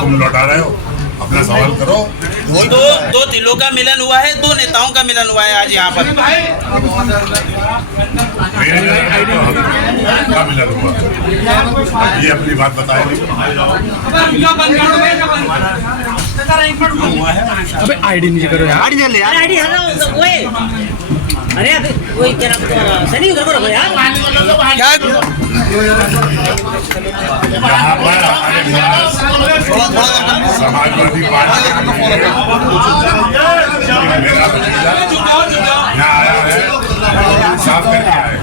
तुम लौटा रहे हो, अपना सवाल करो। दो दिलों का मिलन हुआ है, दो नेताओं का मिलन हुआ है आज यहाँ पर। क्या मिलन हुआ, ये अपनी बात बताएंगे। अबे आईडी नीचे करो यार, आईडी ले यार, आईडी हटाओ ओए। अरे अबे वही क्या नाम तुम्हारा, सनी उधर करो यार। यहाँ पर समाजवादी पार्टी मेरा भतीजा यहाँ आया है, साफ करके आए,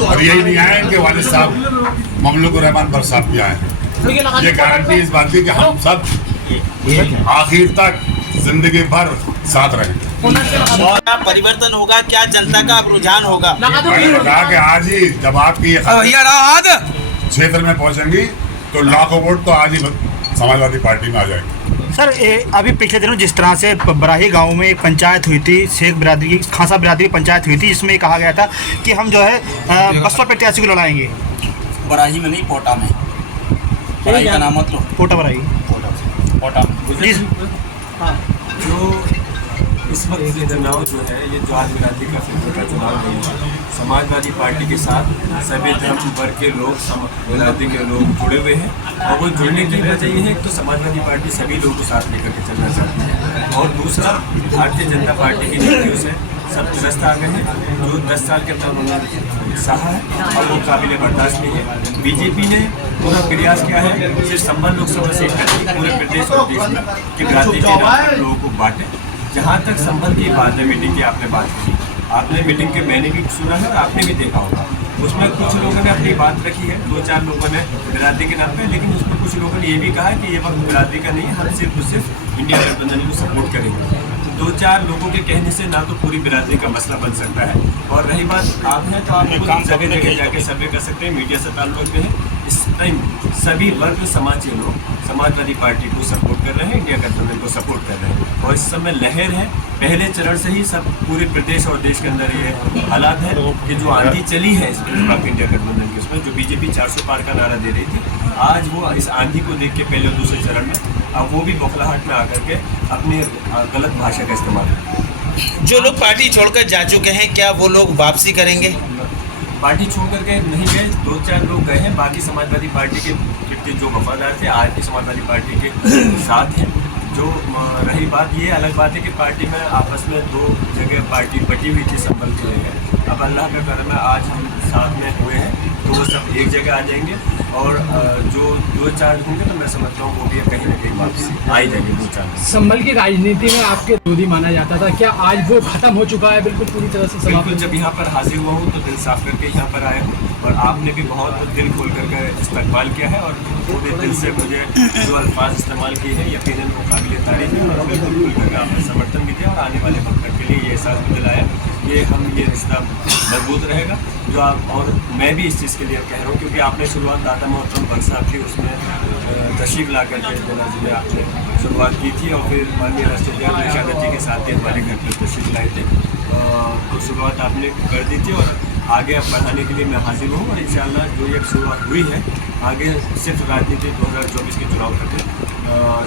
और यही नहीं आए इनके वालिद साहब ममलुकुर रहमान बरसात भी आए। ये गारंटी इस बात की कि हम सब आखिर तक जिंदगी भर साथ रहें। क्या परिवर्तन होगा, क्या जनता का अब रुझान होगा? मैंने कहा कि आज ही जब आपकी ये क्षेत्र में पहुंचेंगी तो लाखों वोट तो आज ही समाजवादी पार्टी में आ जाएंगे। सर अभी पिछले दिनों जिस तरह से बराही गांव में एक पंचायत हुई थी, शेख बिरादरी की, खासा बिरादरी पंचायत हुई थी, जिसमें कहा गया था कि हम जो है बसपा प्रत्याशी को लड़ाएंगे। बराही में नहीं, पोटा में। बराही का नाम मत लो, पोटा बराही, पोटा जी। जो इस वक्त ये चुनाव जो है, ये जवाहर बिरादरी का फिर का चुनाव नहीं है। समाजवादी पार्टी के साथ सभी धर्म वर्ग के लोग, बिरादरी के लोग जुड़े हुए हैं, और वो जुड़ने की वजह ये है कि तो समाजवादी पार्टी सभी लोगों को साथ लेकर के चलना चाहती है। और दूसरा, भारतीय जनता पार्टी की नीतियों से सब त्रस्त आ गए हैं। जो 10 साल के अंदर उन्होंने सहा है और वो काबिल बर्दाश्त नहीं है। बीजेपी ने पूरा प्रयास किया है सिर्फ संबल लोकसभा सीट का पूरे प्रदेश और देश में कि बिरादरी के नाम पर लोगों को बांटे। जहाँ तक संबल की बात है, मीटिंग की आपने बात की, आपने मीटिंग के मैंने भी सुना है और आपने भी देखा होगा। उसमें कुछ लोगों ने अपनी बात रखी है, 2-4 लोगों ने बिरादरी के नाम पे, लेकिन उसमें कुछ लोगों ने ये भी कहा है कि ये वक्त बिरादरी का नहीं है, हम सिर्फ और सिर्फ इंडिया गठबंधन को सपोर्ट करेंगे। 2-4 लोगों के कहने से ना तो पूरी बिरादरी का मसला बन सकता है। और रही बात आप हैं तो आप जगह जगह जाके सर्वे कर सकते हैं, मीडिया से ताल्लुक में है। इस टाइम सभी वर्ग समाज के लोग समाजवादी पार्टी को सपोर्ट कर रहे हैं, इंडिया गठबंधन को सपोर्ट कर रहे हैं, और इस समय लहर है। पहले चरण से ही सब पूरे प्रदेश और देश के अंदर ये हालात है कि जो आंधी चली है इस इंडिया गठबंधन के, उसमें जो बीजेपी 400 पार का नारा दे रही थी, आज वो इस आंधी को देख के पहले और दूसरे चरण में अब वो भी बौखलाहट में आकर के अपनी गलत भाषा का इस्तेमाल करते हैं। जो लोग पार्टी छोड़कर जा चुके हैं, क्या वो लोग वापसी करेंगे? पार्टी छोड़ करके नहीं गए, 2-4 लोग गए हैं। बाकी समाजवादी पार्टी के व्यक्ति जो वफादार थे आज भी समाजवादी पार्टी के साथ हैं। जो रही बात, ये अलग बात है कि पार्टी में आपस में 2 जगह पार्टी बटी हुई थी संबल के लिए। अब अल्लाह का करम है, आज हम साथ में हुए हैं तो वो सब एक जगह आ जाएंगे, और जो 2-4 होंगे तो मैं समझता हूँ वो भी कहीं ना कहीं वापसी आ ही जाएंगे। 2-4 संबल की राजनीति में आपके विरोधी माना जाता था, क्या आज वो खत्म हो चुका है बिल्कुल पूरी तरह से? बिल्कुल, जब यहाँ पर हाजिर हुआ हूँ तो दिल साफ करके यहाँ पर आया हूँ, और आपने भी बहुत दिल खोल करके इस्तकबाल किया है, और पूरे दिल से मुझे जो अल्फाज इस्तेमाल किए हैं यकीनन वो काबिल तारीफ है, और बिल्कुल खुल करके आपने समर्थन भी दिया, और आने वाले वक्त के लिए ये एहसास भी दिलाया कि ये रिश्ता मजबूत रहेगा। जो आप, और मैं भी इस चीज़ के लिए कह रहा हूँ क्योंकि आपने शुरुआत दादा मोहतरम बरसात थी, उसमें तशरीफ ला करके जनाजे में आपने शुरुआत की थी, और फिर माननीय राष्ट्रपति निशागत जी के साथ ही हमारे घर पर तशरीफ लाए थे, तो शुरुआत आपने कर दी थी, और आगे अब बढ़ाने के लिए मैं हाजिर हूँ, और इंशाअल्लाह जो ये शुरुआत हुई है आगे सिर्फ राजनीति 2024 के चुनाव तक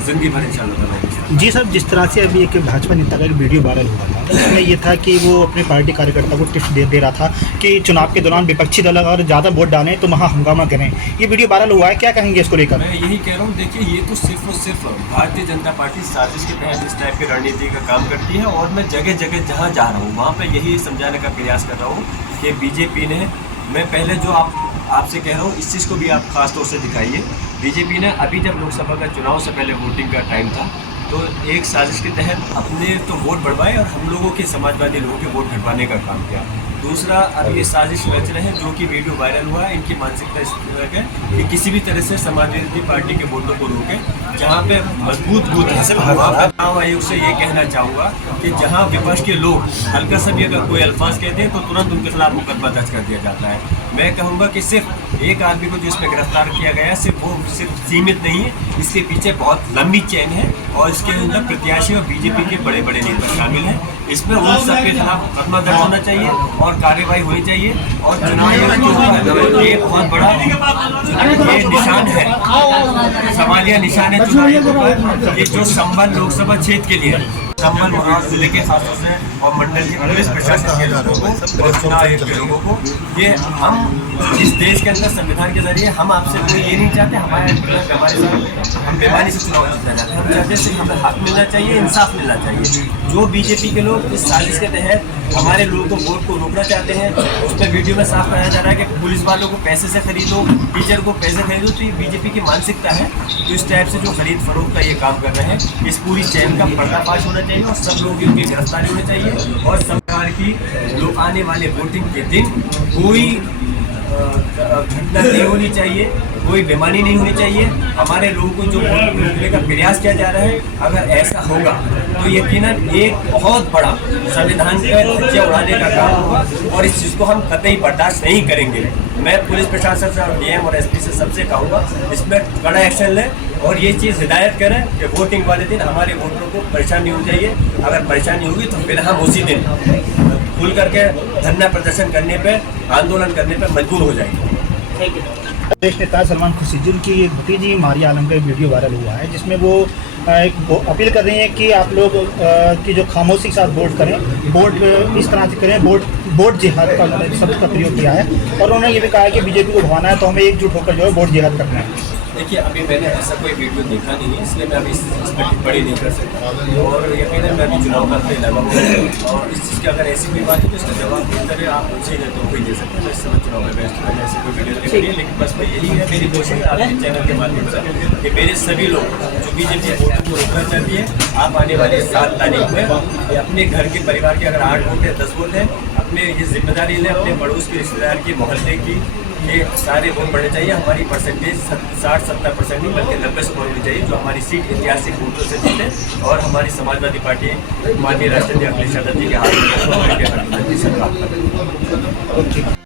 ज़िंदगी भर इंशाअल्लाह। जी सर, जिस तरह से अभी एक भाजपा नेता का एक वीडियो वायरल हुआ था, उसमें ये था कि वो अपने पार्टी कार्यकर्ता को टिप्स दे रहा था कि चुनाव के दौरान विपक्षी दल अगर ज़्यादा वोट डालें तो वहाँ हंगामा करें। ये वीडियो वायरल हुआ है, क्या कहेंगे इसको लेकर? मैं यही कह रहा हूँ, देखिए ये तो सिर्फ और सिर्फ भारतीय जनता पार्टी साजिश के तहत इस टाइप की रणनीति का काम करती है, और मैं जगह जगह जहाँ जा रहा हूँ वहाँ पर यही समझाने का प्रयास कर रहा हूँ कि बीजेपी ने, मैं पहले जो आपसे कह रहा हूँ इस चीज़ को भी आप खास तौर से दिखाइए। बीजेपी ने अभी जब लोकसभा का चुनाव से पहले वोटिंग का टाइम था तो एक साजिश के तहत अपने तो वोट बढ़वाए और हम लोगों के समाजवादी लोगों के वोट घटवाने का काम किया। दूसरा, अब ये साजिश रच रहे हैं जो कि वीडियो वायरल हुआ है, इनकी मानसिकता इस तरह है कि किसी भी तरह से समाजवादी पार्टी के वोटों को रोके। जहाँ पे मजबूत बूथ हासिल हुआ, चुनाव आयोग से ये कहना चाहूँगा कि जहाँ विपक्ष के लोग हल्का सा भी अगर कोई अल्फाज कहते हैं तो तुरंत उनके खिलाफ मुकदमा दर्ज कर दिया जाता है। मैं कहूँगा कि सिर्फ एक आदमी को जो इसमें गिरफ्तार किया गया है सिर्फ सीमित नहीं है, इसके पीछे बहुत लंबी चेन है और इसके अंदर प्रत्याशी और बीजेपी के बड़े बड़े नेता शामिल हैं। इसमें उन सबके खिलाफ मुकदमा दर्ज होना चाहिए और कार्रवाई होनी चाहिए और चुनाव आयोग के ऊपर ये बहुत बड़ा ये निशान है, सवालिया निशान है चुनाव आयोग पर कि जो संबल लोकसभा क्षेत्र के लिए संबल महाराज जिले के खासतौर से और मंडल के पुलिस प्रशासन के लोगों को और चुनाव आयोग के लोगों को ये हम इस देश के अंदर संविधान के जरिए हम आपसे कोई ये नहीं चाहते हमारे साथ हम बेमानी से चुनाव जीतना चाहते हैं, हम चाहते हैं हमें हक मिलना चाहिए, इंसाफ मिलना चाहिए। जो बीजेपी के लोग इस साजिश के तहत हमारे लोगों को वोट को रोकना चाहते हैं, उसमें वीडियो में साफ बताया जा रहा है कि पुलिस वालों को पैसे से खरीदो, टीचर को पैसे खरीदो, तो ये बीजेपी की मानसिकता है। तो इस टाइप से जो खरीद फरोख्त का ये काम कर रहे हैं, इस पूरी चैन का पर्दाफाश होना चाहिए और सब लोगों की गिरफ्तारी होनी चाहिए और सरकार की लोग आने वाले वोटिंग के दिन कोई घटना नहीं होनी चाहिए, कोई बेमानी नहीं होनी चाहिए। हमारे लोगों को जो वोट रोकने का प्रयास किया जा रहा है, अगर ऐसा होगा तो यकीनन एक बहुत बड़ा संविधान का धज्जियां उड़ाने का काम होगा और इस चीज़ को हम कतई बर्दाश्त नहीं करेंगे। मैं पुलिस प्रशासन से और डीएम और एसपी से सबसे कहूँगा इसमें कड़ा एक्शन लें और ये चीज़ हिदायत करें कि वोटिंग वाले दिन हमारे वोटरों को परेशानी होनी चाहिए। अगर परेशानी होगी तो फिर हम उसी दिन खुल करके धरना प्रदर्शन करने पे, आंदोलन करने पे मजबूर हो जाएंगे। देश नेता सलमान खुर्शीद जिनकी एक भतीजी मारिया आलम का एक वीडियो वायरल हुआ है जिसमें वो अपील कर रही हैं कि आप लोग की जो खामोशी के साथ वोट करें, वोट इस तरह से करें, वोट जिहाद का उन्होंने शब्द का प्रयोग किया है और उन्होंने ये भी कहा है कि बीजेपी को भगाना है तो हमें एकजुट होकर जो है वोट जिहाद करना है। देखिए अभी मैंने ऐसा कोई वीडियो देखा नहीं है, इसलिए मैं अभी इस पर टिप्पणी नहीं कर सकता और यकीनन मैं अभी चुनाव करते लगा हूँ और इस चीज़ की अगर ऐसी कोई बात है तो इसका जवाब दे करें आप मुझे नहीं तो कोई दे सकते हैं। मैं इस समय चुनाव में व्यस्त मैंने ऐसी कोई वीडियो देखी है, लेकिन बस मैं यही है मेरी कोशिश आपके चैनल के माध्यम से कि मेरे सभी लोग जो बीजेपी वोट को रोकना चाहती है, आप आने वाली 7 तारीख में अपने घर के परिवार के अगर 8 वोट है 10 वोट है, अपने ये जिम्मेदारी लें अपने पड़ोस के रिश्तेदार की मोहल्ले की, ये सारे वोट बढ़ने चाहिए। हमारी परसेंटेज 60-70% नहीं बल्कि 90 से होनी चाहिए जो हमारी सीट ऐतिहासिक वोटों से जीते और हमारी समाजवादी पार्टी माननीय राष्ट्रपति अखिलेश यादव जी के हाथ में